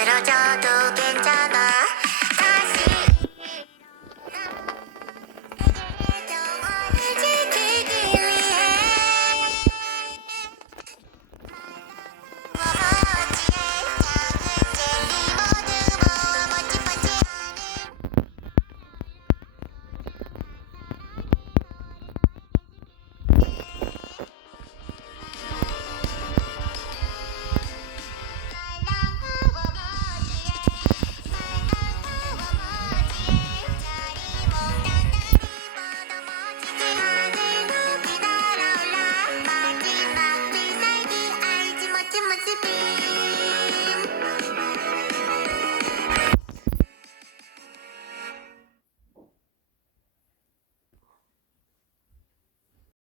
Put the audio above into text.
little jungle.